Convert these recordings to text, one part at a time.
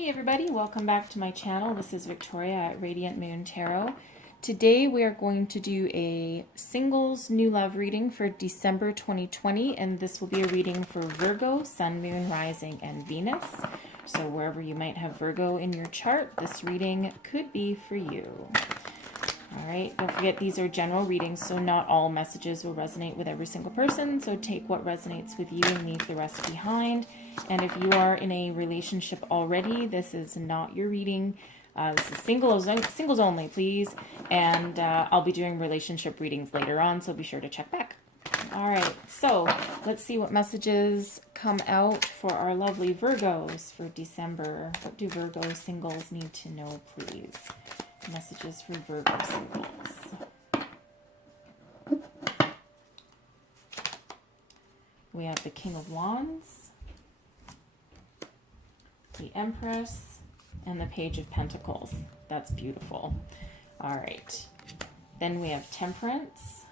Hey everybody, welcome back to my channel. This is Victoria at Radiant Moon Tarot. Today we are going to do a singles new love reading for December 2020, and this will be a reading for Virgo, Sun, Moon, Rising, and Venus. So wherever you might have Virgo in your chart, this reading could be for you. All right, don't forget these are general readings, so not all messages will resonate with every single person. So take what resonates with you and leave the rest behind. And if you are in a relationship already, this is not your reading. This is singles only, please. And I'll be doing relationship readings later on, so be sure to check back. All right, so let's see what messages come out for our lovely Virgos for December. What do Virgo singles need to know, please? Messages for Virgo singles. We have the King of Wands, the Empress, and the Page of Pentacles. That's beautiful. All right. Then we have Temperance,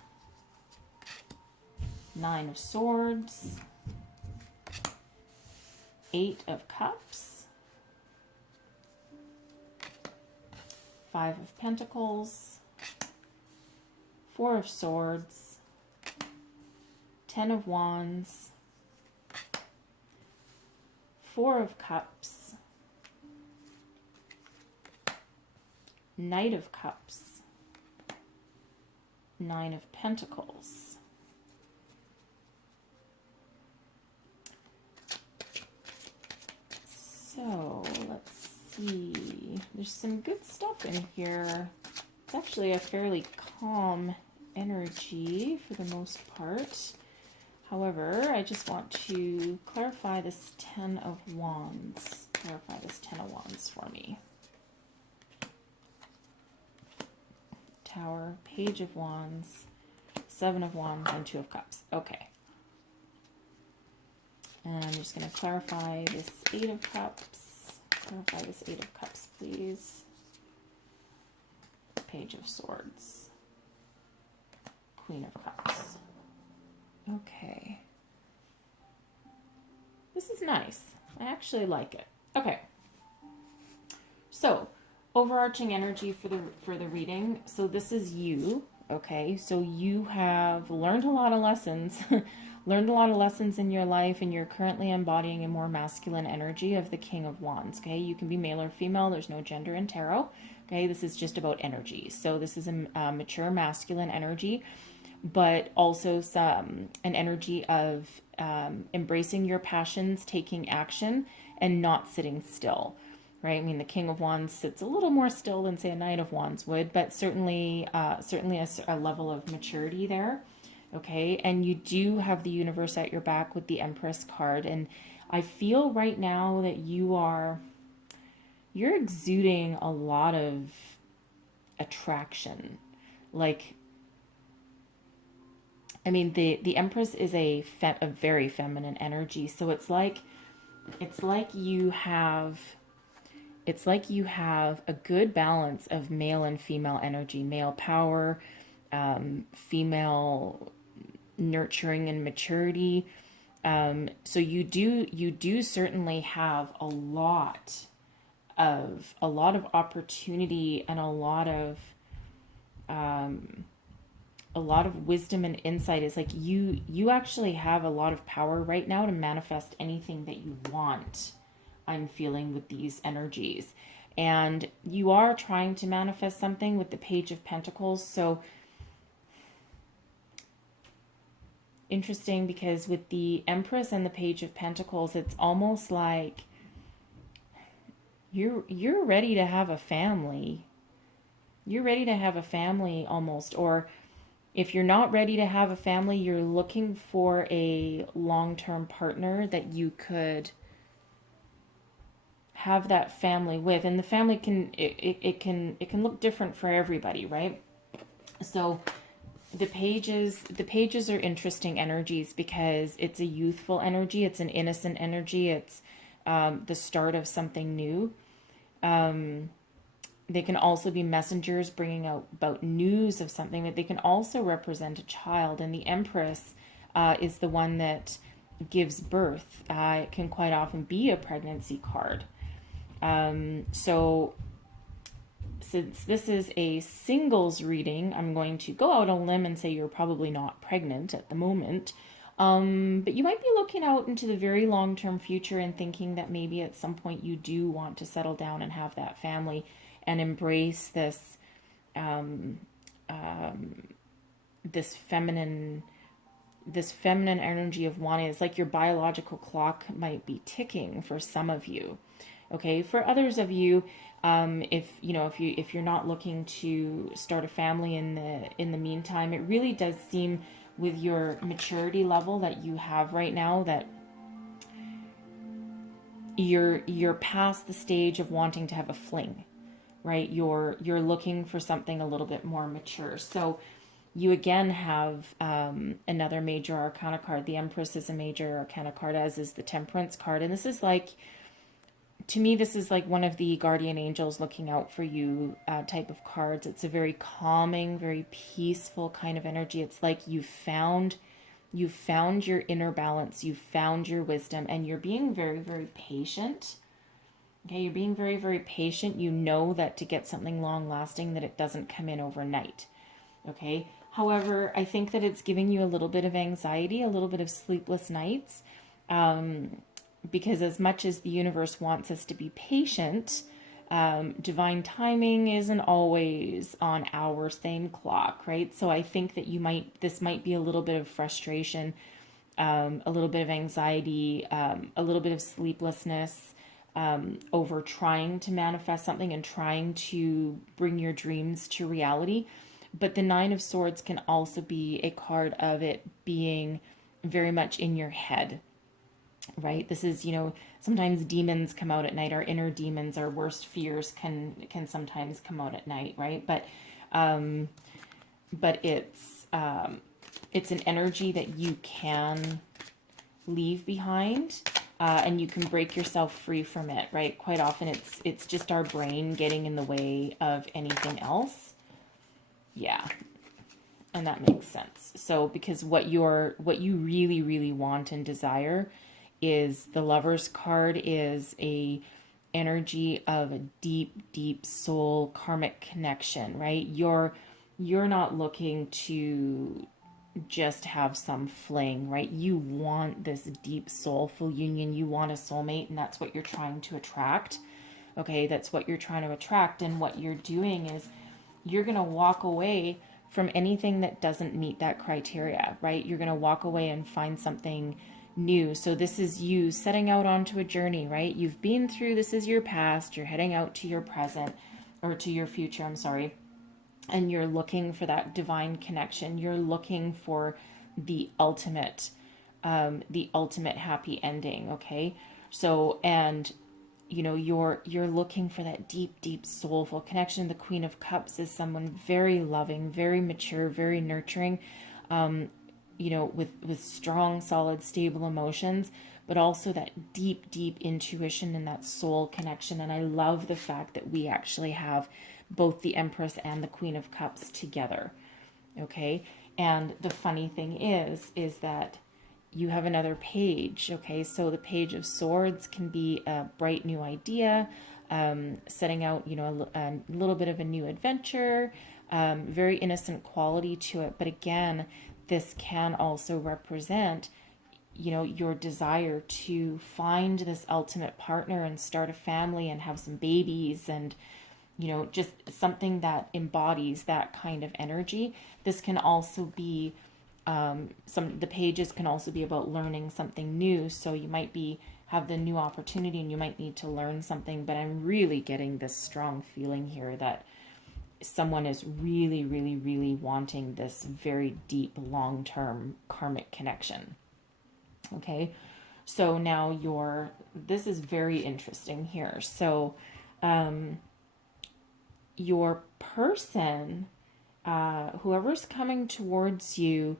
Nine of Swords, Eight of Cups, Five of Pentacles, Four of Swords, Ten of Wands, Four of Cups, Knight of Cups, Nine of Pentacles. So let's see. There's some good stuff in here. It's actually a fairly calm energy for the most part. However, I just want to clarify this Ten of Wands. Clarify this Ten of Wands for me. Tower, Page of Wands, Seven of Wands, and Two of Cups. Okay. And I'm just going to clarify this Eight of Cups. Clarify this Eight of Cups, please. Page of Swords. Queen of Cups. Okay. This is nice. I actually like it. Okay. So, overarching energy for the reading. So this is you, okay? So you have learned a lot of lessons. Learned a lot of lessons in your life, and you're currently embodying a more masculine energy of the King of Wands, okay? You can be male or female. There's no gender in tarot, okay? This is just about energy. So this is a mature masculine energy, but also an energy of embracing your passions, taking action, and not sitting still, right? I mean, the King of Wands sits a little more still than, say, a Knight of Wands would, but certainly a level of maturity there. Okay, and you do have the universe at your back with the Empress card, and I feel right now that you're exuding a lot of attraction. Like, I mean, the Empress is a very feminine energy, so it's like you have a good balance of male and female energy, male power, female nurturing and maturity. So you do certainly have a lot of opportunity and a lot of wisdom and insight. Is like you actually have a lot of power right now to manifest anything that you want. I'm feeling with these energies, and you are trying to manifest something with the Page of Pentacles. So interesting, because with the Empress and the Page of Pentacles, it's almost like you're ready to have a family. You're ready to have a family almost, or if you're not ready to have a family, you're looking for a long-term partner that you could have that family with. And the family can look different for everybody, right? So the pages are interesting energies because it's a youthful energy, it's an innocent energy, it's the start of something new. They can also be messengers bringing out about news of something, but they can also represent a child. And the Empress is the one that gives birth. It can quite often be a pregnancy card. So since this is a singles reading, I'm going to go out on a limb and say you're probably not pregnant at the moment. But you might be looking out into the very long-term future and thinking that maybe at some point you do want to settle down and have that family and embrace um, this feminine energy of wanting. It's like your biological clock might be ticking for some of you. Okay, for others of you, if you're not looking to start a family in the meantime, it really does seem with your maturity level that you have right now that you're past the stage of wanting to have a fling, right? You're looking for something a little bit more mature. So you again have another major arcana card. The Empress is a major arcana card, as is the Temperance card, and this is like, to me, this is like one of the guardian angels looking out for you type of cards. It's a very calming, very peaceful kind of energy. It's like you found your inner balance, you found your wisdom, and you're being very, very patient. Okay, you're being very, very patient. You know that to get something long lasting, that it doesn't come in overnight. Okay. However, I think that it's giving you a little bit of anxiety, a little bit of sleepless nights. Because as much as the universe wants us to be patient, divine timing isn't always on our same clock, right? So I think that this might be a little bit of frustration, a little bit of anxiety, a little bit of sleeplessness over trying to manifest something and trying to bring your dreams to reality. But the Nine of Swords can also be a card of it being very much in your head. Right, this is, sometimes demons come out at night. Our inner demons, our worst fears can sometimes come out at night, right? But it's an energy that you can leave behind, and you can break yourself free from it, right? Quite often it's just our brain getting in the way of anything else. Yeah, and that makes sense. So because what you really, really want and desire is the Lover's card is a energy of a deep, deep soul karmic connection, right? You're not looking to just have some fling, right? You want this deep soulful union. You want a soulmate, and that's what you're trying to attract. Okay, that's what you're trying to attract. And what you're doing is you're going to walk away from anything that doesn't meet that criteria, right? You're going to walk away and find something new. So this is you setting out onto a journey, right? You've been through, this is your past, you're heading out to your present, or to your future, I'm sorry. And you're looking for that divine connection. You're looking for the ultimate happy ending, okay? So, and you're looking for that deep, deep soulful connection. The Queen of Cups is someone very loving, very mature, very nurturing, with strong, solid, stable emotions, but also that deep, deep intuition and that soul connection. And I love the fact that we actually have both the Empress and the Queen of Cups together. Okay. And the funny thing is that you have another page. Okay. So the Page of Swords can be a bright new idea, setting out, a little bit of a new adventure, very innocent quality to it. But again, this can also represent, your desire to find this ultimate partner and start a family and have some babies and, just something that embodies that kind of energy. This can also be, the pages can also be about learning something new. So you might have the new opportunity and you might need to learn something, but I'm really getting this strong feeling here that someone is really, really, really wanting this very deep, long-term karmic connection. Okay, so now this is very interesting here. So your person, whoever's coming towards you,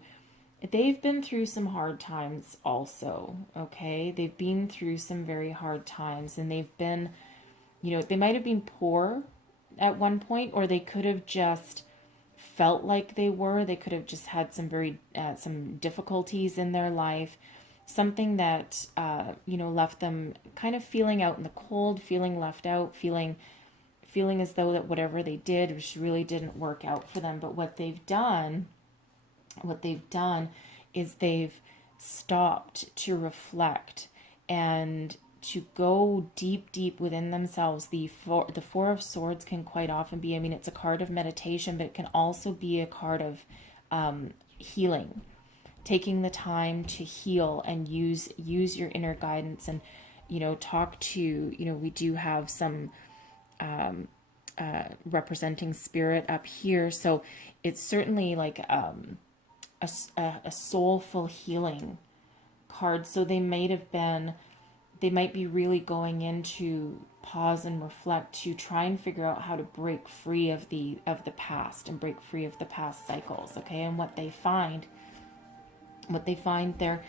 they've been through some hard times also, okay? They've been through some very hard times, and they've been, they might have been poor at one point, or they could have just felt like they could have just had some very some difficulties in their life, something that, left them kind of feeling out in the cold, feeling left out, feeling as though that whatever they did just really didn't work out for them. But what they've done is they've stopped to reflect and to go deep within themselves. The Four of Swords can quite often be, I mean, it's a card of meditation, but it can also be a card of healing, taking the time to heal and use your inner guidance, and talk to, we do have some representing spirit up here, so it's certainly like a soulful healing card. So they might be really going into pause and reflect to try and figure out how to break free of the past and break free of the past cycles. Okay, and what they find, they're,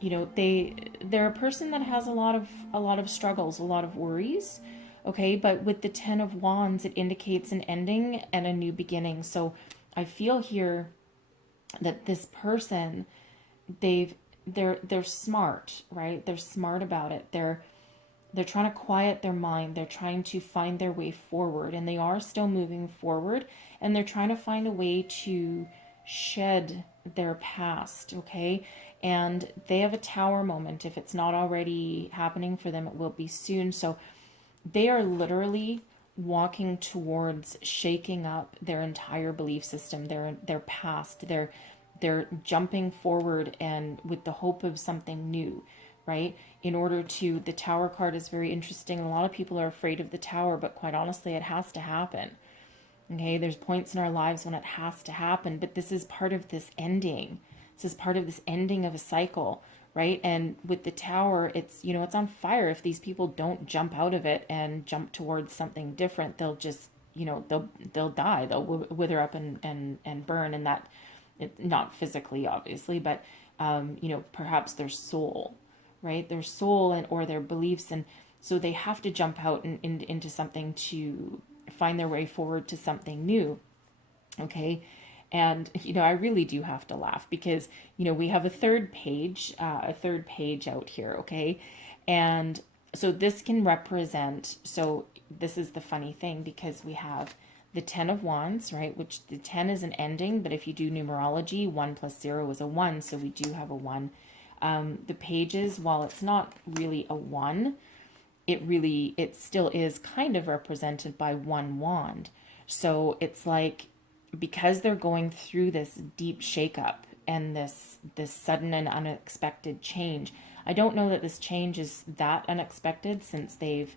they're a person that has a lot of struggles, a lot of worries. Okay, but with the Ten of Wands, it indicates an ending and a new beginning. So I feel here that this person, they're smart, right? They're smart about it. They're trying to quiet their mind. They're trying to find their way forward, and they are still moving forward, and they're trying to find a way to shed their past. Okay, and they have a Tower moment. If it's not already happening for them, it will be soon. So they are literally walking towards shaking up their entire belief system, their past. They're jumping forward and with the hope of something new, right? In order to, the Tower card is very interesting. A lot of people are afraid of the Tower, but quite honestly, it has to happen. Okay, there's points in our lives when it has to happen, but this is part of this ending. This is part of this ending of a cycle, right? And with the Tower, it's, it's on fire. If these people don't jump out of it and jump towards something different, they'll just, they'll die. They'll wither up and burn, and that, not physically, obviously, but, perhaps their soul, right? Their soul or their beliefs. And so they have to jump out and into something to find their way forward to something new. Okay. And, I really do have to laugh because, we have a third page out here. Okay. And so this can represent, so this is the funny thing, because we have the Ten of Wands, right? Which the 10 is an ending, but if you do numerology, 1 plus 0 is a 1. So we do have a 1. The pages, while it's not really a 1, it still is kind of represented by one wand. So it's like, because they're going through this deep shakeup and this sudden and unexpected change. I don't know that this change is that unexpected since they've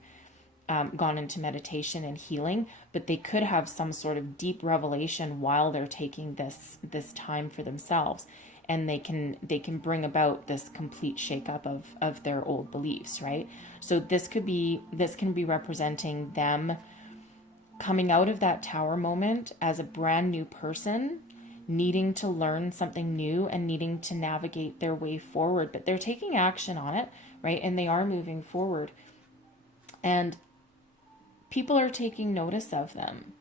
gone into meditation and healing, but they could have some sort of deep revelation while they're taking this time for themselves, and they can bring about this complete shakeup of their old beliefs, right? So this can be representing them coming out of that Tower moment as a brand new person, needing to learn something new and needing to navigate their way forward, but they're taking action on it, right? And they are moving forward, and people are taking notice of them,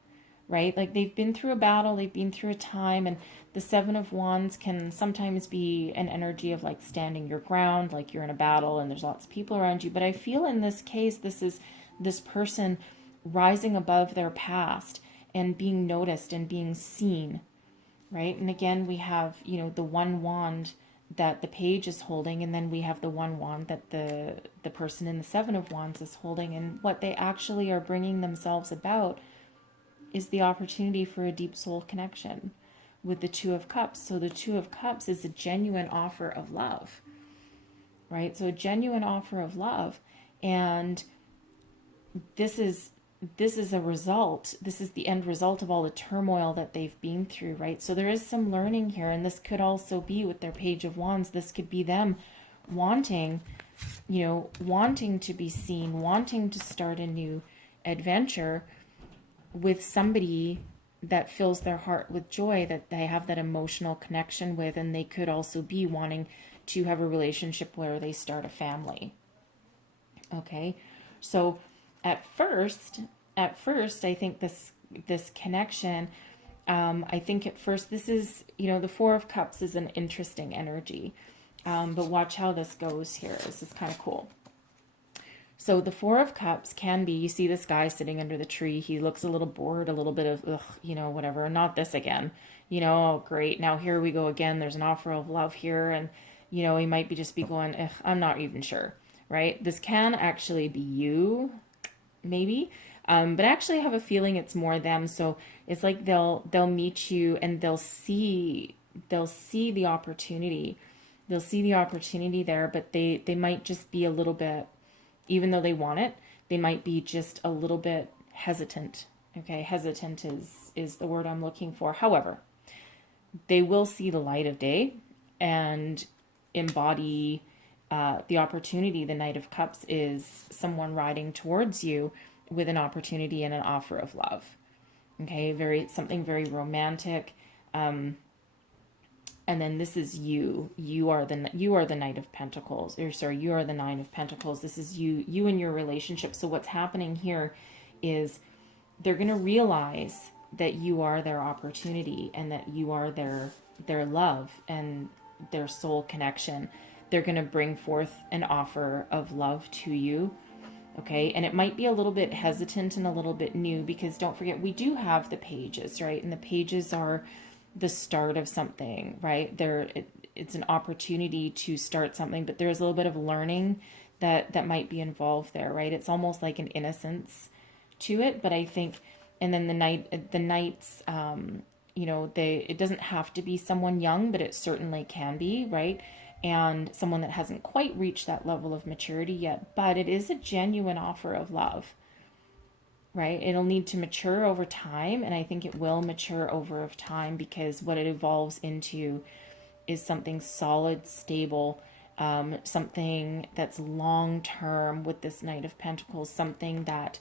right? Like, they've been through a battle, they've been through a time, and the Seven of Wands can sometimes be an energy of like standing your ground, like you're in a battle and there's lots of people around you. But I feel in this case, this is this person rising above their past and being noticed and being seen, right? And again, we have, the one wand that the page is holding, and then we have the one wand that the person in the Seven of Wands is holding. And what they actually are bringing themselves about is the opportunity for a deep soul connection with the Two of Cups. So the Two of Cups is a genuine offer of love, right? So a genuine offer of love. And this is a result. This is the end result of all the turmoil that they've been through, right? So there is some learning here, and this could also be with their Page of Wands. This could be them wanting to be seen, wanting to start a new adventure with somebody that fills their heart with joy, that they have that emotional connection with. And they could also be wanting to have a relationship where they start a family. Okay, so at first, I think this connection, I think at first this is, the Four of Cups is an interesting energy. But watch how this goes here. This is kind of cool. So the Four of Cups can be, you see this guy sitting under the tree. He looks a little bored, a little bit of, ugh, you know, whatever. Not this again. You know, oh, great. Now here we go again. There's an offer of love here. And, you know, he might be just be going, ugh, I'm not even sure, right? This can actually be you, maybe. But I actually have a feeling it's more them. So it's like they'll meet you and they'll see the opportunity. They'll see the opportunity there, but they might just be a little bit, even though they want it, they might be just a little bit hesitant. Okay, hesitant is the word I'm looking for. However, they will see the light of day and embody the opportunity. The Knight of Cups is someone riding towards you with an opportunity and an offer of love. Okay, something very romantic. And then this is you. You are the Knight of Pentacles. Or sorry, you are the Nine of Pentacles. This is you and your relationship. So what's happening here is they're going to realize that you are their opportunity and that you are their love and their soul connection. They're going to bring forth an offer of love to you. Okay, and it might be a little bit hesitant and a little bit new because don't forget, we do have the pages, right? And the pages are the start of something, right? It's an opportunity to start something, but there's a little bit of learning that might be involved there, right? It's almost like an innocence to it, but I think, and then the knights, you know, it doesn't have to be someone young, but it certainly can be, right? And someone that hasn't quite reached that level of maturity yet, but it is a genuine offer of love. Right? It'll need to mature over time, and I think it will mature over time because what it evolves into is something solid, stable, something that's long-term with this Knight of Pentacles, something that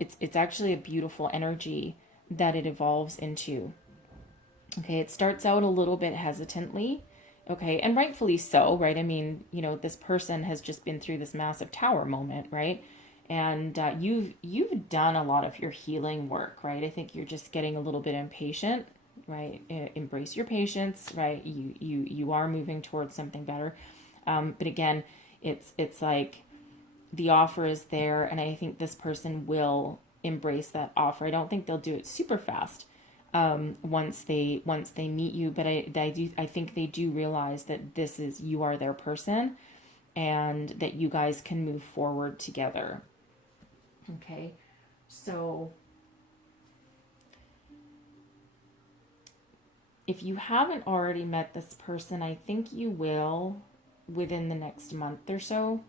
it's actually a beautiful energy that it evolves into. Okay, it starts out a little bit hesitantly, okay, and rightfully so, right? I mean, you know, this person has just been through this massive tower moment, right? And you've done a lot of your healing work, right? I think you're just getting a little bit impatient, right? Embrace your patience, right? You are moving towards something better, but again, it's like the offer is there, and I think this person will embrace that offer. I don't think they'll do it super fast once they meet you, but I think they do realize that you are their person, and that you guys can move forward together. Okay, so if you haven't already met this person, I think you will within the next month or so.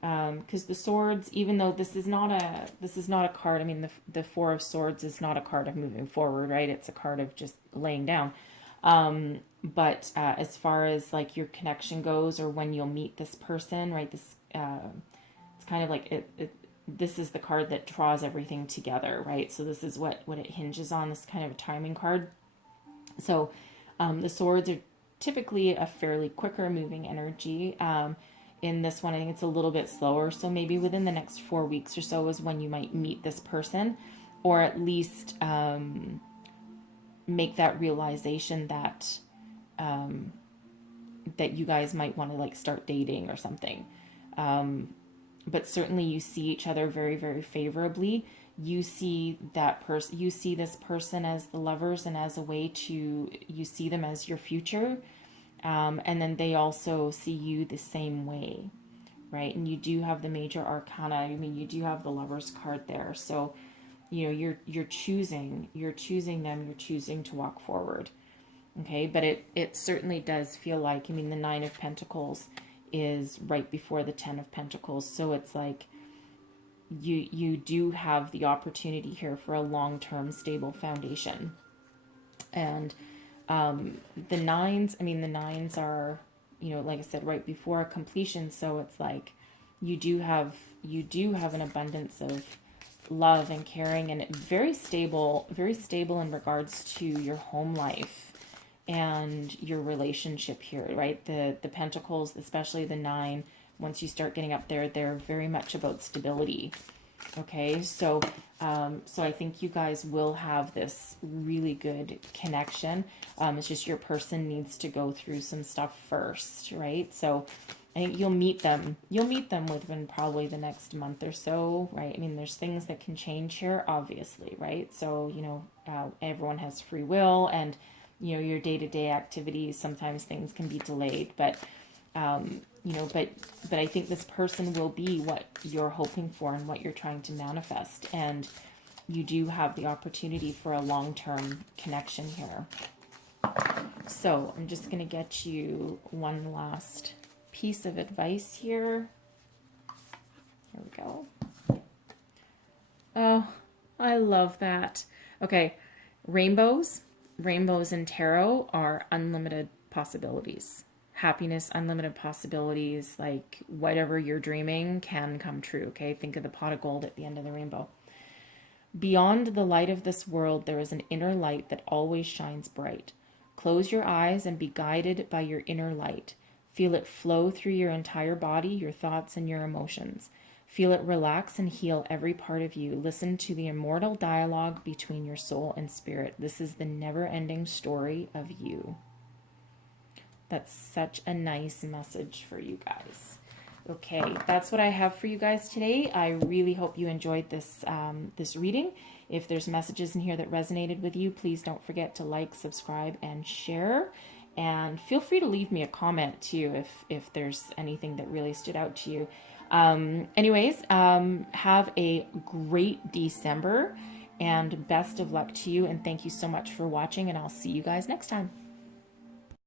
Because the swords, even though this is not a card. I mean, the Four of Swords is not a card of moving forward, right? It's a card of just laying down. But as far as like your connection goes, or when you'll meet this person, right? This it's kind of like this is the card that draws everything together, right? So this is what it hinges on. This kind of a timing card. So the swords are typically a fairly quicker moving energy. In this one, I think it's a little bit slower. So maybe within the next 4 weeks or so is when you might meet this person, or at least make that realization that that you guys might want to like start dating or something. But certainly you see each other very, very favorably. You see this person as the lovers and as a way to, you see them as your future. And then they also see you the same way, right? And you do have the major arcana. I mean, you do have the Lover's card there. So, you know, you're choosing them, you're choosing to walk forward. Okay, but it certainly does feel like, I mean, the Nine of Pentacles is right before the Ten of Pentacles. So it's like you do have the opportunity here for a long-term stable foundation. And the nines are, you know, like I said, right before completion. So it's like you do have an abundance of love and caring, and very stable in regards to your home life and your relationship here, right? The Pentacles, especially the Nine, once you start getting up there, they're very much about stability. Okay, so so I think you guys will have this really good connection. It's just your person needs to go through some stuff first, right? So I think you'll meet them. You'll meet them within probably the next month or so, right? I mean, there's things that can change here, obviously, right? So, you know, everyone has free will, and, you know, your day-to-day activities, sometimes things can be delayed, but you know, but I think this person will be what you're hoping for and what you're trying to manifest, and you do have the opportunity for a long-term connection here. So I'm just going to get you one last piece of advice here. Here we go. Oh, I love that. Okay, rainbows in tarot are unlimited possibilities. Happiness, unlimited possibilities, like whatever you're dreaming can come true, okay? Think of the pot of gold at the end of the rainbow. Beyond the light of this world, there is an inner light that always shines bright. Close your eyes and be guided by your inner light. Feel it flow through your entire body, your thoughts, and your emotions. Feel it relax and heal every part of you. Listen to the immortal dialogue between your soul and spirit. This is the never-ending story of you. That's such a nice message for you guys. Okay, that's what I have for you guys today. I really hope you enjoyed this this reading. If there's messages in here that resonated with you, please don't forget to like, subscribe, and share. And feel free to leave me a comment too if there's anything that really stood out to you. Anyways, have a great December, and best of luck to you. And thank you so much for watching, and I'll see you guys next time.